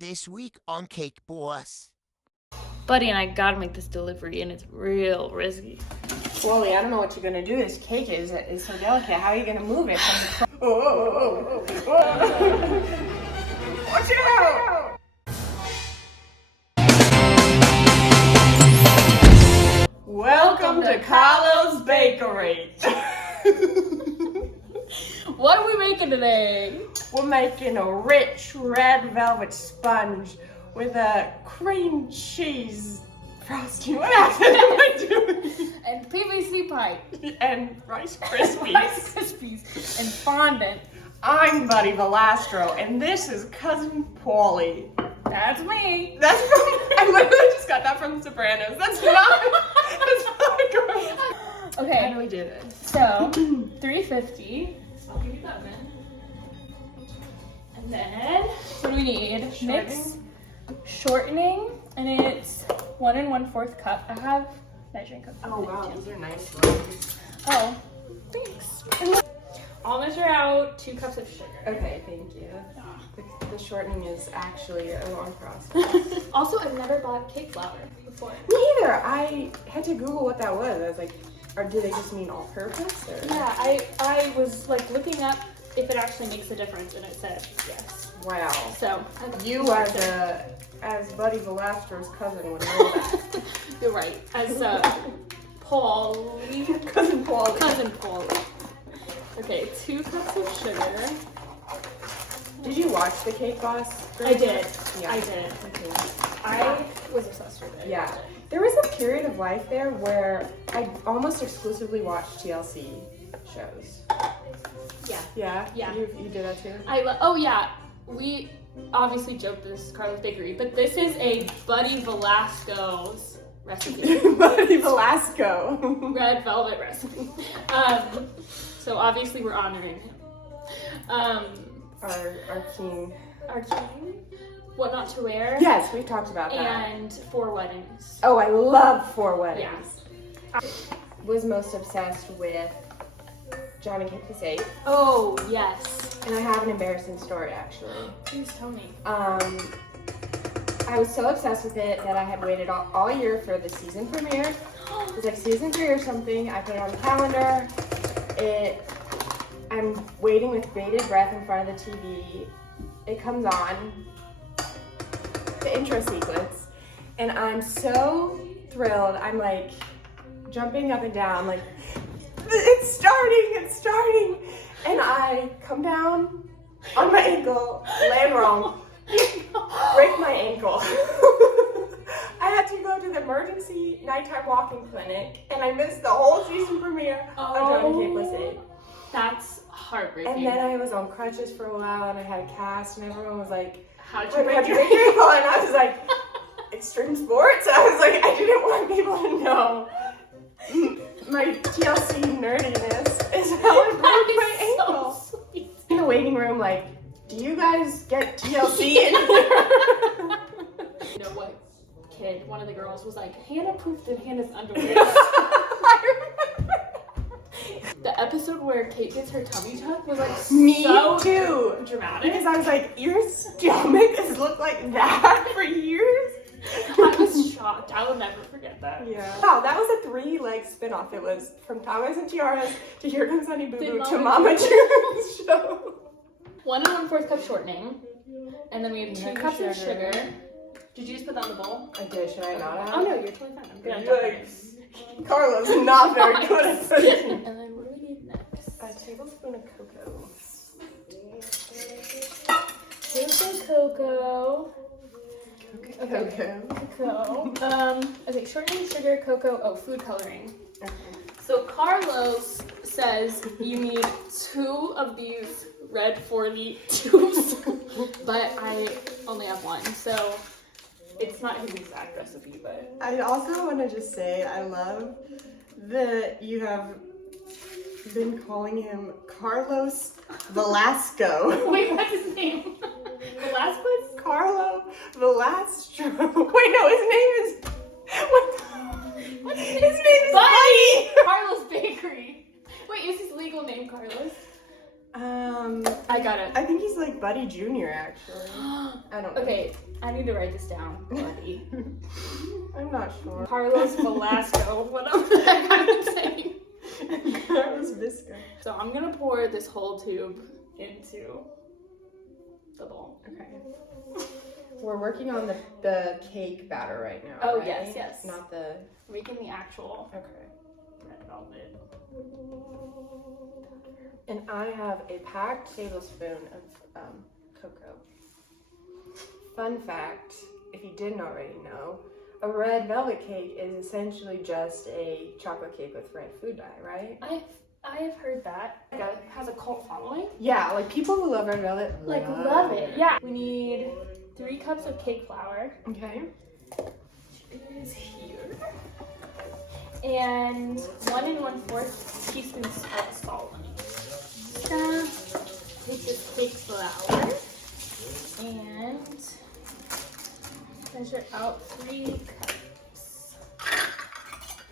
This week on Cake Boss. Buddy and I gotta make this delivery, and it's real risky. Wally, I don't know what you're gonna do. This cake is so delicate. How are you gonna move it? Oh. Watch out! Welcome to Carlo's Bakery. What are we making today? We're making a rich red velvet sponge with a cream cheese frosting. What accent am I doing? And PVC pipe. And Rice Krispies. Rice Krispies. And fondant. I'm Buddy Velastro, and this is Cousin Paulie. That's me. That's from, I literally just got that from The Sopranos. That's not good. Okay. How do we do this? So, 350. So I'll give you that then. And then, what do we need? Mix shortening, and it's 1 1/4 cup. I have measuring cup. Oh wow, these are nice ones. Oh, thanks. I'll measure out 2 cups of sugar. Okay, thank you. The shortening is actually a long process. Also, I've never bought cake flour before. Me either. I had to Google what that was. I was like, or do they just mean all-purpose? Or? Yeah, I was like looking up if it actually makes a difference, and it said yes. Wow. So you as Buddy Velastro's cousin would know that. You're right. As Paulie. Cousin Paulie. Cousin Paulie. Okay, 2 cups of sugar. Did you watch The Cake Boss? I did. Yeah. I did. Okay. I was obsessed with it. Yeah. There was a period of life there where I almost exclusively watched TLC shows. Yeah. Yeah? Yeah. You did that too? Oh yeah, we obviously joked this is Carlo's Bakery, but this is a Buddy Velasco's recipe. Buddy Velasco. Red velvet recipe. So obviously we're honoring him. Our king. Our king. What not to wear. Yes, we've talked about that. And 4 weddings. Oh, I love 4 weddings. Yeah. Was most obsessed with John and Kate to Save. Oh, yes. And I have an embarrassing story, actually. Please tell me. I was so obsessed with it that I had waited all year for the season premiere. It was like season 3 or something. I put it on the calendar. I'm waiting with bated breath in front of the TV. It comes on, the intro sequence, and I'm so thrilled. I'm like jumping up and down, like, it's starting. And I come down on my ankle, land wrong, break my ankle. I had to go to the emergency nighttime walking clinic, and I missed the whole season premiere of John and Kate to Save. That's heartbreaking. And then I was on crutches for a while, and I had a cast, and everyone was like, how'd you break your ankle? And I was like, extreme sports? I was like, I didn't want people to know. My TLC nerdiness is how I broke my ankle. So sweet. In the waiting room, like, do you guys get TLC in here? You know what? Kid, one of the girls was like, Hannah pooped in Hannah's underwear. The episode where Kate gets her tummy tuck was like Me so too. dramatic. Because I was like, your stomach has looked like that for years? I was shocked. I will never forget that. Yeah. Wow, that was a 3-leg spinoff. It was from Thomas and Tiaras to Here Comes Honey Boo Boo to Mama June's show. 1 1/4 cup shortening, and then we have 2 cups of sugar. Did you just put that in the bowl? I did. Should I not have? Oh no, you're totally fine. I'm good. Yikes. Carlo's not very good at cooking. And then what do we need next? A tablespoon of cocoa. Here's cocoa. Okay. Cocoa. Okay, shortening, sugar, cocoa. Oh, food coloring. Okay. So Carlos says you need 2 of these red 40 tubes, but I only have 1, so it's not his exact recipe, but. I also want to just say I love that you have been calling him Carlos Velasco. Wait, what's his name? Velasquez? Carlo Velastro. Wait, no, his name is. What's his name is Buddy. Carlos Bakery. Wait, is his legal name Carlos? I got it. I think he's like like Buddy Jr. actually. I don't know. Okay, I need to write this down, buddy. I'm not sure. Carlos Velasco, whatever the heck I'm saying. Carlos Visco. So I'm gonna pour this whole tube into the bowl. Okay. We're working on the cake batter right now. Oh, right? yes. Not the. Making the actual Okay. red velvet. And I have a packed tablespoon of cocoa. Fun fact, if you didn't already know, a red velvet cake is essentially just a chocolate cake with red food dye, right? I have heard that. It has a cult following. Yeah, like people who love red velvet Love it. Yeah. We need 3 cups of cake flour. Okay. It is here. And 1 1/4 teaspoons of salt. Take this cake flour and measure out 3 cups.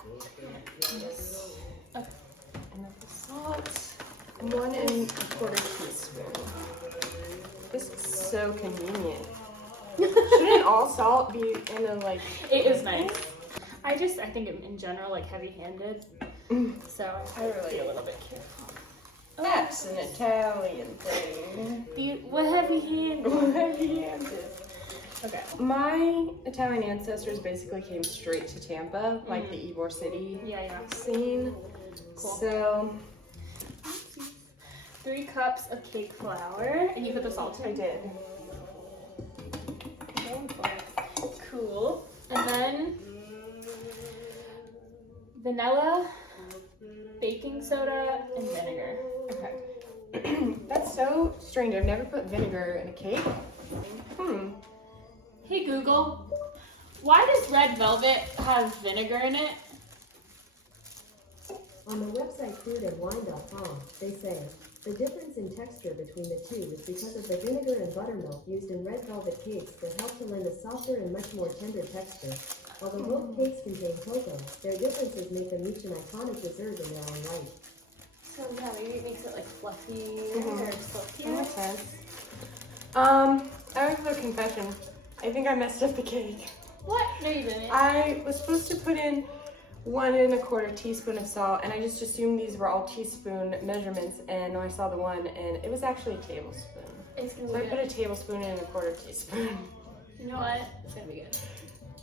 Okay. And then the salt. 1 1/4 teaspoon. This is so convenient. Shouldn't all salt be in a like? It is nice. I think in general like heavy-handed, so I really be a little bit careful. That's an Italian thing. What heavy-handed? Heavy-handed. Okay. My Italian ancestors basically came straight to Tampa, like the Ybor City scene. Cool. So 3 cups of cake flour, and you put the salt in. I did. Cool. And then vanilla, baking soda, and vinegar. Okay. That's so strange. I've never put vinegar in a cake. Hey Google, why does red velvet have vinegar in it? On the website foodandwine.com, they say, the difference in texture between the two is because of the vinegar and buttermilk used in red velvet cakes that help to lend a softer and much more tender texture. Although both cakes contain cocoa, their differences make them each an iconic dessert in their own right. So yeah, maybe it makes it like fluffy or silky. That makes sense. I have a confession. I think I messed up the cake. What? No, you didn't. I was supposed to put in 1 1/4 teaspoon of salt, and I just assumed these were all teaspoon measurements, and I saw the one, and it was actually a tablespoon. It's gonna So be I good. put a tablespoon and 1/4 teaspoon. You know what? It's gonna be good.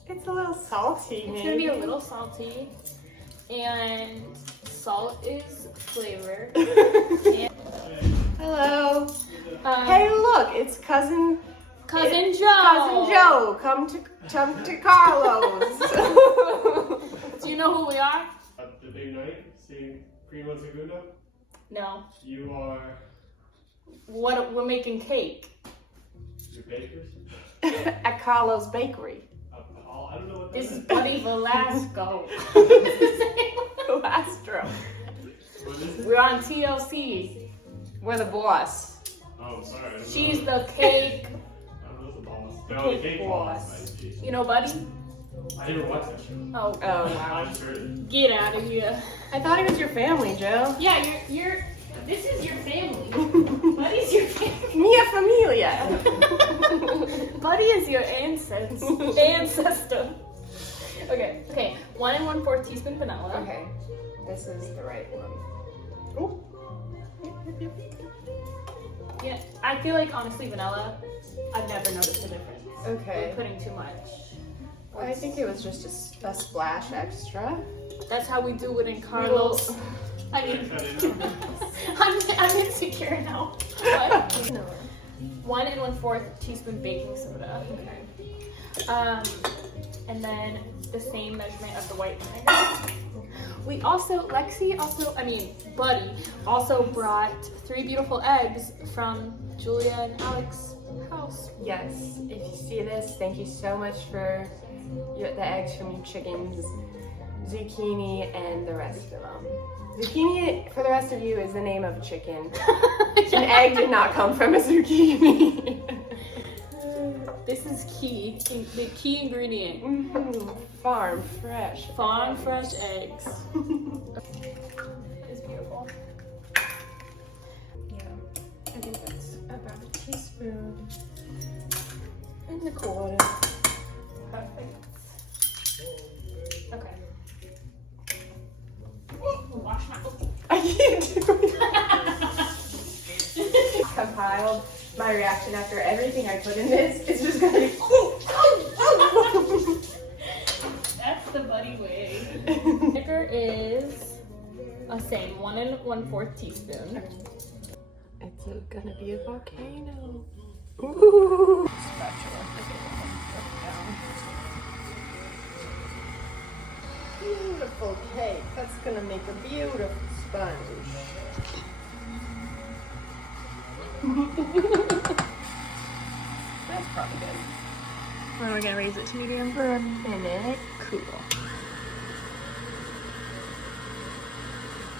It's a little salty, It's maybe. gonna be a little salty, and salt is flavor. Hello. Hey, look, it's cousin Joe. Cousin Joe. Come to Carlos. Do you know who we are? The big night, seeing Primo Segundo. No. You are What? We're making cake. your bakers. At Carlos Bakery. I don't know what that This is is. Buddy Velasco. Astro. What is it? We're on TLC. We're the boss. Oh, sorry. I don't She's know. the cake. I don't know the boss. No, the cake boss. You know, Buddy? I never watched that show. Oh, Oh, I wow. just heard it. get out of here. I thought he was your family, Joe. Yeah, you're. This is your family. Buddy's your family. Mia familia. Buddy is your ancestor. Okay. 1 1/4 teaspoon vanilla. Okay, this is the right one. Oh. Yeah, I feel like honestly vanilla, I've never noticed a difference. Okay. We're putting too much. I think it was just a splash extra. That's how we do it in Carlos. I mean, I'm insecure now. What? 1 1/4 teaspoon baking soda. Okay. And then the same measurement of the white vinegar. We also, Buddy also brought 3 beautiful eggs from Julia and Alex's house. Yes, if you see this, thank you so much for the eggs from your chickens, zucchini, and the rest of them. Zucchini, for the rest of you, is the name of a chicken. An egg did not come from a zucchini. This is the key ingredient. Farm fresh. Farm fresh eggs. It's beautiful. Yeah, I think that's about it. teaspoon in the quarter. Perfect. Okay. Wash my. I can't do it. Compiled my reaction after everything I put in this. It's just gonna be. That's the buddy way. Vinegar is a same 1 1/4 teaspoon. It's gonna be a volcano. Ooh. Beautiful cake. That's gonna make a beautiful sponge. That's probably good. When are we gonna raise it to medium? For a minute. Cool.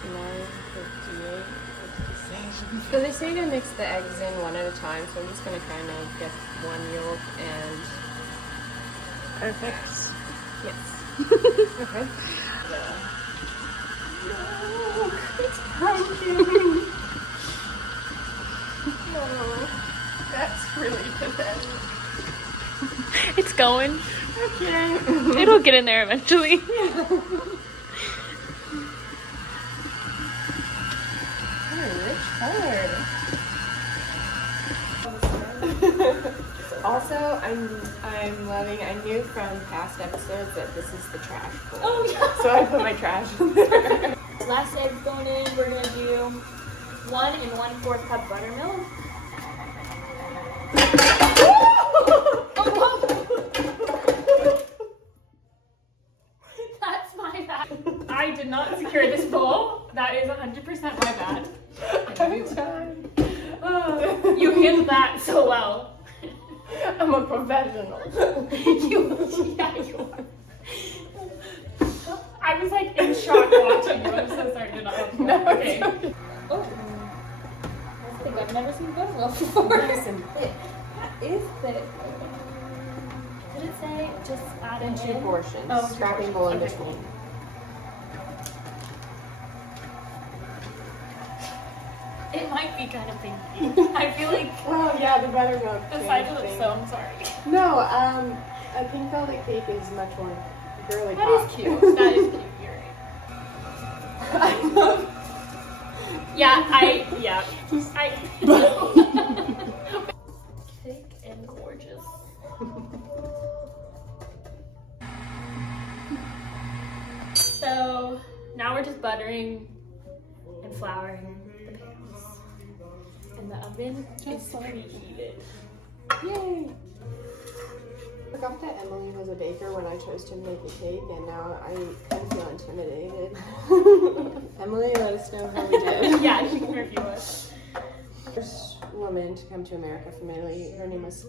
9:58, 57. So they say to mix the eggs in one at a time, so I'm just gonna kind of get one yolk and. Perfect. Yes. Okay. No, it's broken. No, that's really pathetic. It's going. Okay. It'll get in there eventually. Also, I'm loving. I knew from past episodes that this is the trash bowl. Oh yeah. So I put my trash in there. Last egg going in. We're gonna do 1 1/4 cup buttermilk. That's my bad. I did not secure this bowl. That is 100% my bad. I'm done. You handled that so well. I'm a professional. Yeah, you are. I was like in shock watching you. I'm so sorry to not help you. No, Okay. it's okay. Oh. I think I've never seen buttermilk before. Nice and thick. That is thick. Did it say just add In it 2 in? portions. Oh, 2 Scrapping portions. bowl in Okay, between. cool. It might be kind of pinky. I feel like Well, yeah, the buttermilk. the thing- size of it, thing. so I'm sorry. No, a pink velvet cake is much more girly That pop. is cute. That is cute. You're right. I love. Yeah. Thick and gorgeous. So now we're just buttering and flouring the pans. And the oven is preheated. Yay! I forgot that Emily was a baker when I chose to make a cake, and now I kind of feel intimidated. Emily, let us know how we did. Yeah, she can review us. First woman to come to America from Italy. Her name was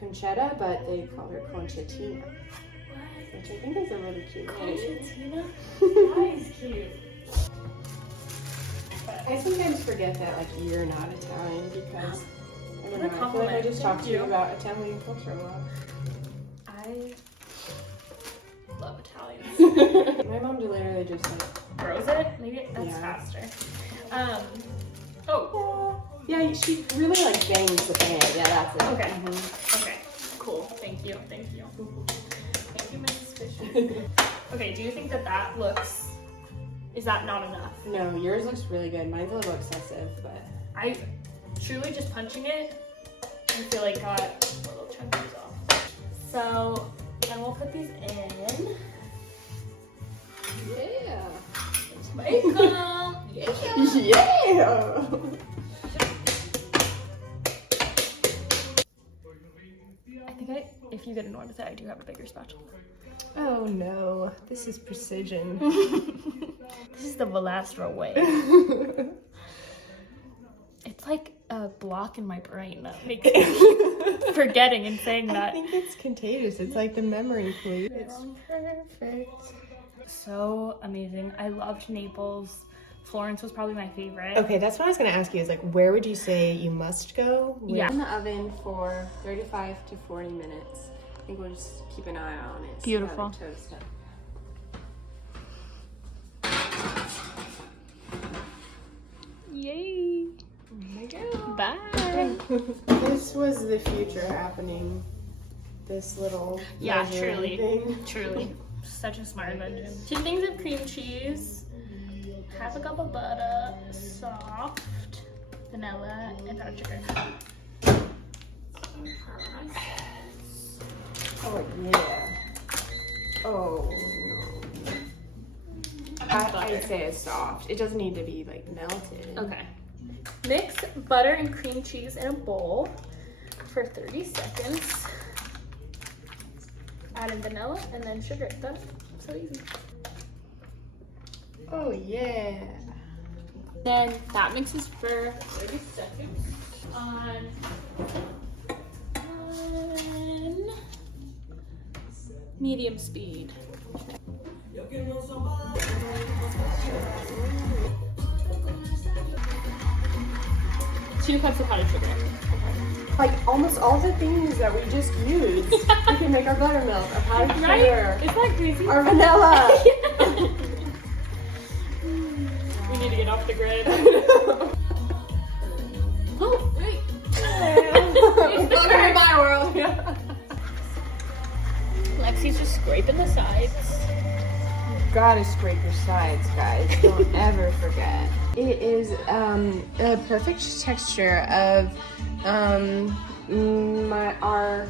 Conchetta, but they call her Conchatina, which I think is a really cute name. Conchatina? That is cute. I sometimes forget that like you're not Italian because I don't What a know. I feel like I compliment. just talked to you Thank you. about Italian culture a lot. I love Italians. My mom literally just like Throws it? Maybe that's Yeah. faster. Oh, yeah, she really like bangs the pan. Yeah, that's it. okay. Mhm. Okay, cool. Thank you. Thank you. Thank you, Mrs. Fisher. Okay, do you think that looks, is that not enough? No, yours looks really good. Mine's a little excessive, but I truly just punching it, I feel like got a little chunkies off. So then we'll put these in. yeah. Let's make them. Yeah. Yeah. I think if you get annoyed with it, I do have a bigger spatula. Oh no, this is precision. This is the Velastra way. It's like a block in my brain that makes me forgetting and saying I that. think it's contagious. It's like the memory fleet. It's Perfect. So amazing. I loved Naples. Florence was probably my favorite. okay. That's what I was gonna ask you. Is like, where would you say you must go? Yeah. In the oven for 35 to 40 minutes. I think we'll just keep an eye on it. Beautiful. See how they toast up. Yay. There we go. Bye. This was the future happening. This little Yeah, measuring truly. thing. Truly. Such a smart invention. 2 things of cream cheese, half a cup of butter, soft, vanilla, and powdered sugar. Oh yeah. Oh no. I'd say it's soft. It doesn't need to be like melted. Okay. Mix butter and cream cheese in a bowl for 30 seconds. Add in vanilla and then sugar. Done. So easy. Oh yeah. Then that mixes for 30 seconds on medium speed. 2 cups of powdered sugar. Like almost all the things that we just used. We can make our buttermilk, our powdered sugar, Right? Isn't that crazy? our vanilla. We need to get off the grid. Oh, wait. Welcome to my world. Lexie's just scraping the sides. Gotta scrape your sides, guys. Don't ever forget. It is a perfect texture of our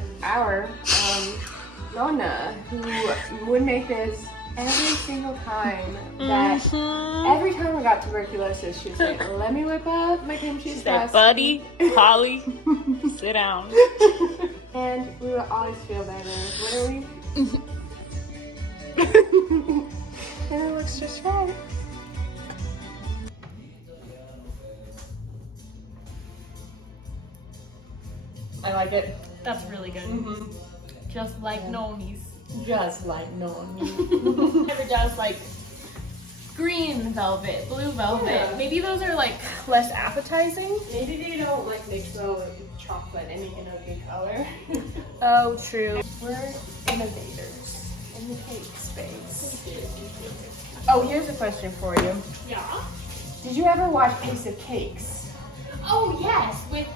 Nonna, who would make this every single time. That every time we got tuberculosis, she'd say, "Let me whip up my cream cheese frosting." Buddy, Holly, sit down. And we would always feel better, wouldn't we? And it looks just right. I like it. That's really good. Just like Noni's. Just like Noni. Never does like green velvet, blue velvet. Yeah. Maybe those are like less appetizing. Maybe they don't like mix well with chocolate and make an ugly color. Oh, true. We're innovators in the cake space. Oh, here's a question for you. Yeah. Did you ever watch Piece of Cakes? Oh yes, with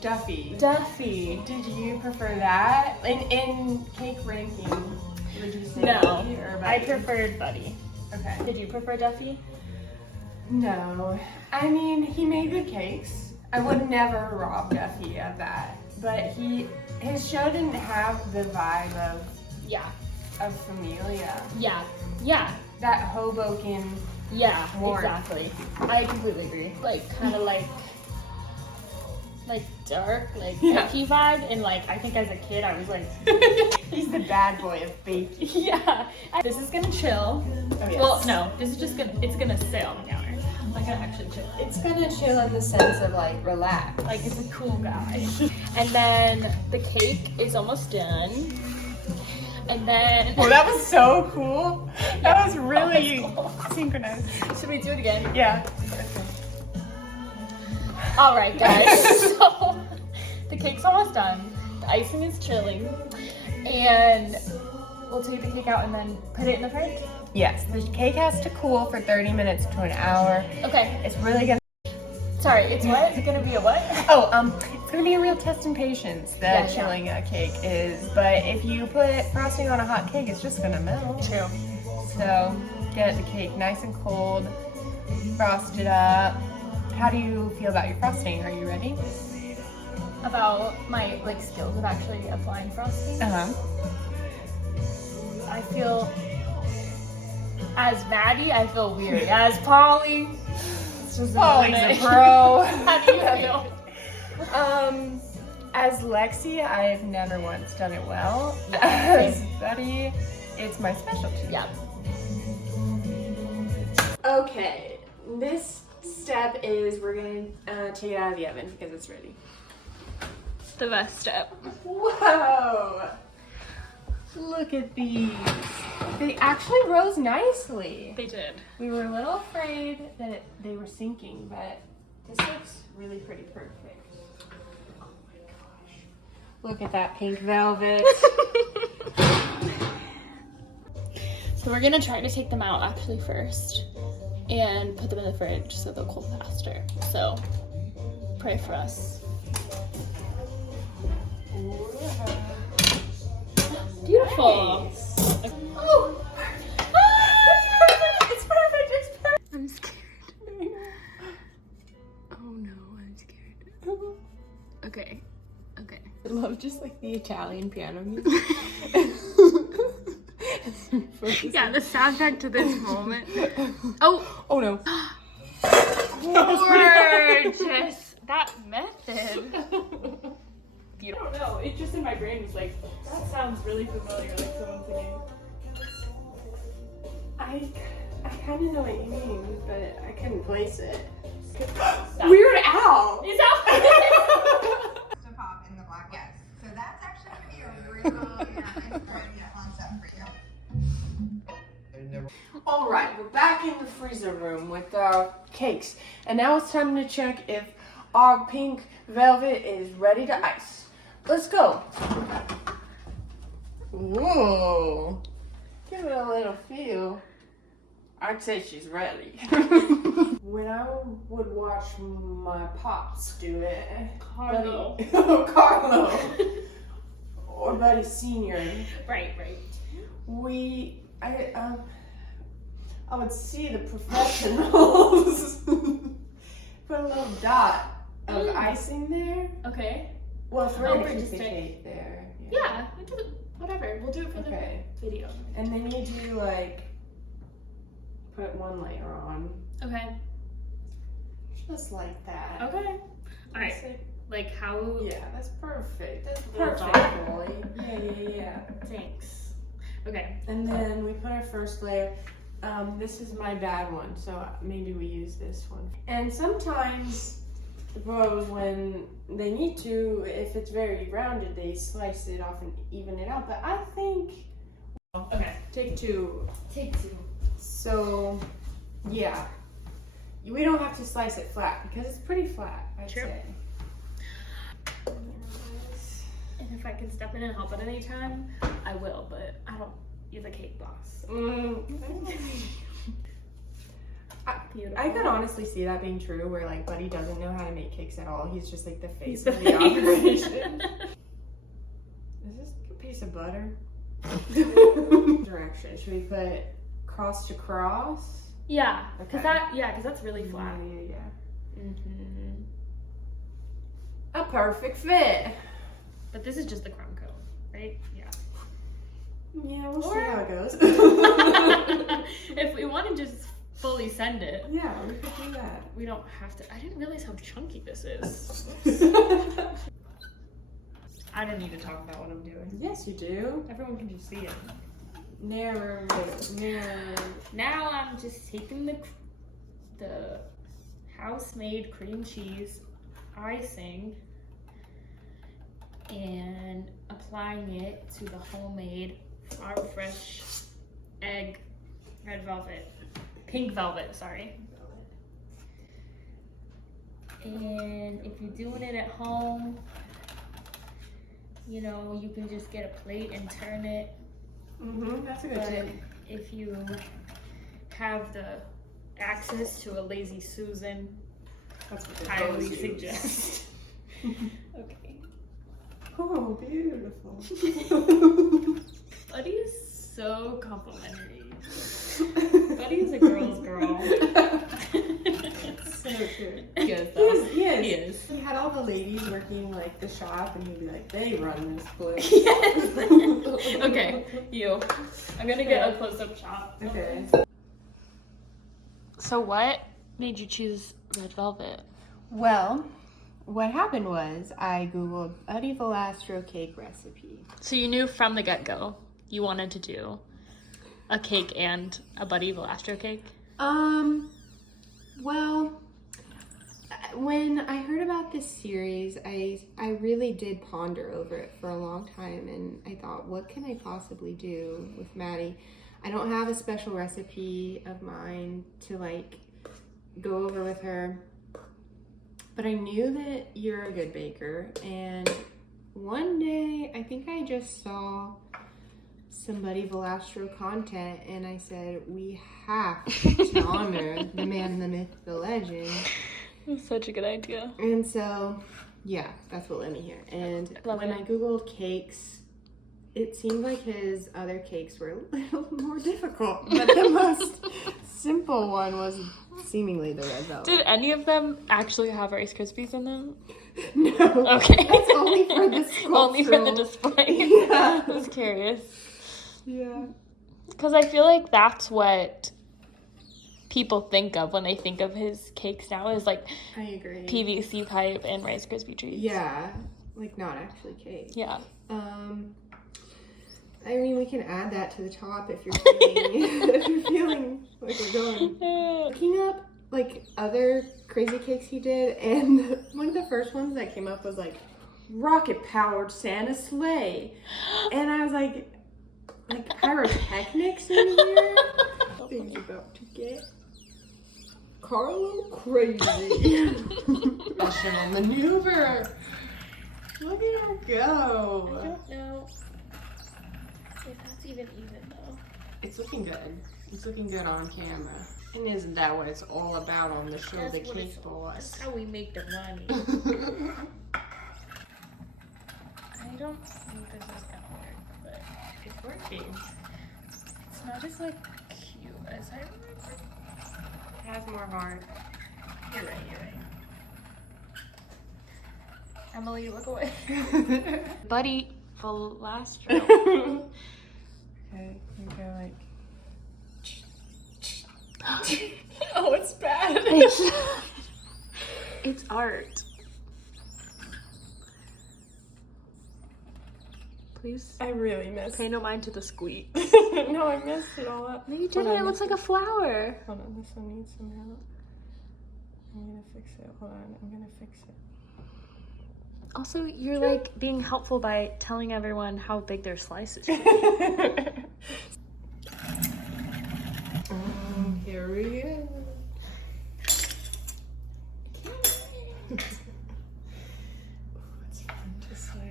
Duffy. Duffy. Did you prefer that? In cake ranking, would you say No, Duffy or I Buddy? preferred Buddy. Okay. Did you prefer Duffy? No. I mean, he made good cakes. I would never rob Duffy of that. But his show didn't have the vibe Yeah. of Familia. Yeah. Yeah. That Hoboken. Yeah. More. Exactly. I completely agree. Like kind of like dark, like Yeah. cookie vibe, and like I think as a kid I was like, He's the bad boy of baking. yeah. This is gonna chill. Oh, yes. Well, no, this is just it's gonna sit on the counter. I'm not gonna actually chill. It's gonna chill in the sense of like relax. Like it's a cool guy. And then the cake is almost done. And then Well, that was so cool. That was really That was cool. synchronized. Should we do it again? Yeah. All right, guys. So the cake's almost done. The icing is chilling, and we'll take the cake out and then put it in the fridge. Yes, the cake has to cool for 30 minutes to an hour. Okay. It's really gonna. Sorry, it's what? It's gonna be a what? It's gonna be a real test in patience. The Yeah. chilling a cake is, but if you put frosting on a hot cake, it's just gonna melt. True. So get the cake nice and cold, frost it up. How do you feel about your frosting? Are you ready? About my skills of actually applying frosting. Uh-huh. I feel as Maddie, I feel weird. As Polly, it's just Polly's a minute. pro. How do you feel? As Lexie, I've never once done it well. Yeah, As Buddy, it's my specialty. Yeah. Okay, this step is we're gonna take it out of the oven because it's ready. The best step. Whoa! Look at these. They actually rose nicely. They did. We were a little afraid that they were sinking, but this looks really pretty perfect. Oh my gosh. Look at that pink velvet. So we're gonna try to take them out actually first and put them in the fridge so they'll cool faster. So Pray for us. Beautiful. Nice. Oh! It's perfect. It's perfect. I'm scared. Oh no, I'm scared. Okay. Okay. I love just like the Italian piano music. Yeah, the soundtrack to this moment. Oh! Oh no. Gorgeous! That method. I don't know. It just in my brain was like, that sounds really familiar, like someone singing. I kind of know what you mean, but I couldn't place it. Stop. Weird Al. Is that To pop in the black, yes. So that's actually going to be a really inspiring concept for you. All right, we're back in the freezer room with our cakes, and now it's time to check if our pink velvet is ready to ice. Let's go. Whoa. Give it a little feel. I'd say she's ready. When I would watch my pops do it, Carlo. Carlo, or Buddy Senior, Right. I would see the professionals put a little dot of icing there. Okay. Well, for Oh, the for just cake a- there. Yeah, it doesn't, whatever. We'll do it for Okay. the video. And then you do like put one layer on, Okay. just like that. Okay. Alright. That's it. Like how? Yeah, that's perfect. That's Little perfect, dot. Molly. Yeah. Thanks. Okay. And then we put our first layer. This is my bad one, so maybe we use this one. And sometimes the bros, when they need to, if it's very rounded, they slice it off and even it out. But I think, Okay. take two. Take two. So, yeah. We don't have to slice it flat because it's pretty flat, I'd True. say. And if I can step in and help at any time, I will. But I don't. You're the cake boss. Beautiful. I could honestly see that being true, where like Buddy doesn't know how to make cakes at all. He's just like the face The of the face. operation. Is this a piece of butter? Direction. Should we put cross to cross? Yeah. Okay. Cause that's really flat. Yeah. Mm-hmm. A perfect fit. But this is just the crumb coat, right? Yeah. Yeah, we'll see Or- how it goes. If we want to just fully send it, Yeah, we could do that. we don't have to. I didn't realize how chunky this is. I don't need to talk about what I'm doing. Yes, you do. Everyone can just see it. Narrow. Now I'm just taking the house-made cream cheese icing and applying it to the homemade Farm Fresh egg pink velvet, sorry. And if you're doing it at home, you know, you can just get a plate and turn it. That's a good But tip. if you have the access to a lazy Susan, That's what they highly use. suggest. Okay. Oh, beautiful. Buddy is so complimentary. Buddy is a girl's girl. So true. He is though. He is. He is. He had all the ladies working like the shop, and he'd be like, "They run this place." Yes. Okay, you. I'm gonna get a close-up shot. Okay. So what made you choose red velvet? Well, what happened was I googled Buddy Velastro cake recipe. So you knew from the get-go you wanted to do a cake and a Buddy Velastro cake? Well, when I heard about this series, I really did ponder over it for a long time, and I thought, what can I possibly do with Maddie? I don't have a special recipe of mine to like go over with her, but I knew that you're a good baker, and one day I think I just saw somebody Velastro content, and I said, we have to honor the man, the myth, the legend. That's such a good idea. And so, yeah, that's what led me here. And Love when it. I Googled cakes, it seemed like his other cakes were a little more difficult. But the most simple one was seemingly the red velvet. Did any of them actually have Rice Krispies in them? No. Okay. That's only for the sculptural. Only for the display. Yeah. I was curious. Yeah. Because I feel like that's what people think of when they think of his cakes now is like I agree. PVC pipe and Rice Krispie treats. Yeah. Like not actually cake. Yeah. I mean, we can add that to the top if you're feeling, if you're feeling like we're going. Looking up like other crazy cakes he did, and one of the first ones that came up was like rocket powered Santa sleigh, and I was like pyrotechnics in here. Things about to get Carlo crazy. Professional maneuver. Look at her go. I don't know if that's even though. It's looking good. It's looking good on camera. And isn't that what it's all about on the show, The Cake Boss? That's how we make the money. I don't think this is gonna work, but It's working. it's not as like cute as I remember. It has more heart. You're right. Emily, look away. Buddy, Philastro. Okay, you go like. Oh, it's bad. It's art. Please I really missed. pay no mind to the squeak. No, I missed it all up. No, you didn't. It looks like a flower. Hold on, this one needs some help. I'm gonna fix it. Hold on, I'm gonna fix it. Also, you're like being helpful by telling everyone how big their slices should be. Here we go. It's fun to say.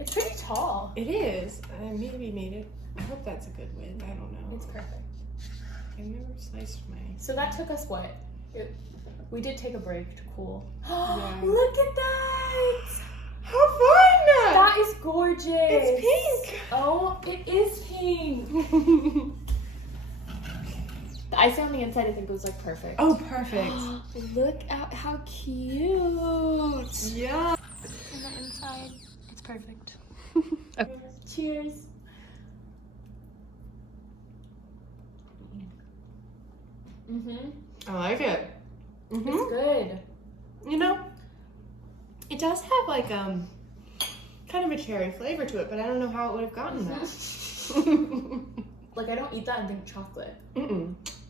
It's pretty tall. It is. I maybe made it. I hope that's a good width. I don't know. It's perfect. I never sliced my. So that took us what? We did take a break to cool. Yeah. Look at that! How fun! That is gorgeous. It's pink. Oh, it is pink. The icing on the inside, I think, was like perfect. Oh, perfect. Look at how cute. Yeah. And the inside, it's perfect. Okay. Cheers. I like it. It's good. You know, it does have like kind of a cherry flavor to it, but I don't know how it would have gotten that. Like I don't eat that and think chocolate,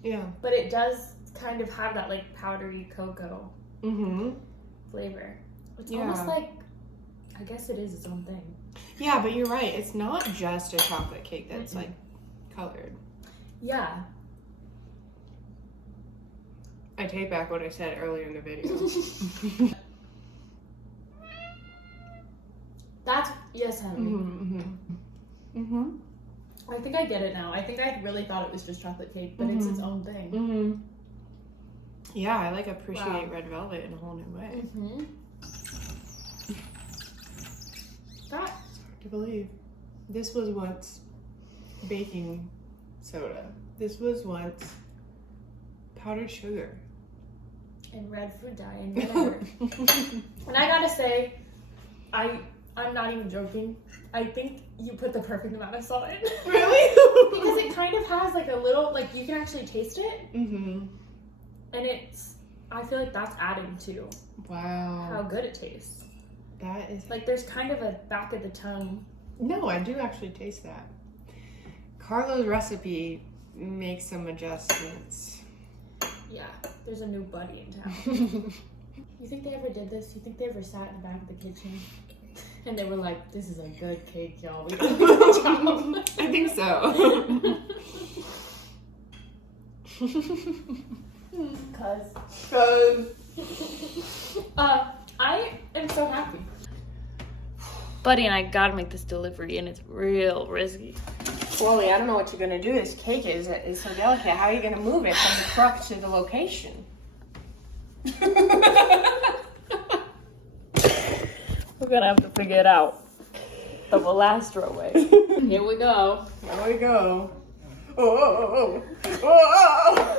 Yeah. but it does kind of have that like powdery cocoa flavor. It's almost like, I guess it is its own thing. Yeah, but you're right. It's not just a chocolate cake that's like colored. Yeah. I take back what I said earlier in the video. That's, yes, Henry. I think I get it now. I think I really thought it was just chocolate cake, but it's its own thing. Yeah, I like appreciate red velvet in a whole new way. That, Hard to believe. This was once baking soda. This was once powdered sugar. and red food dye and whatever. And I gotta say, I'm not even joking. I think you put the perfect amount of salt in. Really? Because it kind of has like a little, like you can actually taste it. And it's, I feel like that's adding to Wow. how good it tastes. That is Like there's kind of a back of the tongue. No, I do actually taste that. Carlo's recipe makes some adjustments. Yeah, there's a new buddy in town. You think they ever did this? You think they ever sat in the back of the kitchen? And they were like, this is a good cake, y'all. We gotta do a good job. I think so. Cause I am so happy. Buddy and I gotta make this delivery, and it's real risky. Wally, I don't know what you're gonna do. This cake is so delicate. How are you gonna move it from the truck to the location? We're gonna have to figure it out. The Velastro way. Here we go. Here we go. Oh, oh, oh, oh.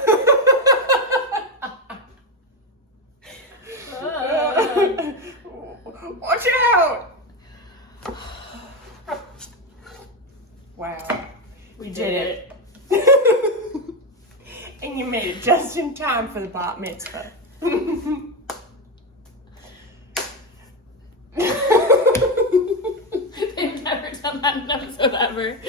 Watch out! Wow, we did it. And you made it just in time for the bat mitzvah. They've never done that in an episode ever.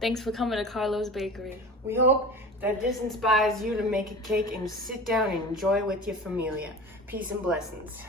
Thanks for coming to Carlo's Bakery. We hope that this inspires you to make a cake and sit down and enjoy with your familia. Peace and blessings.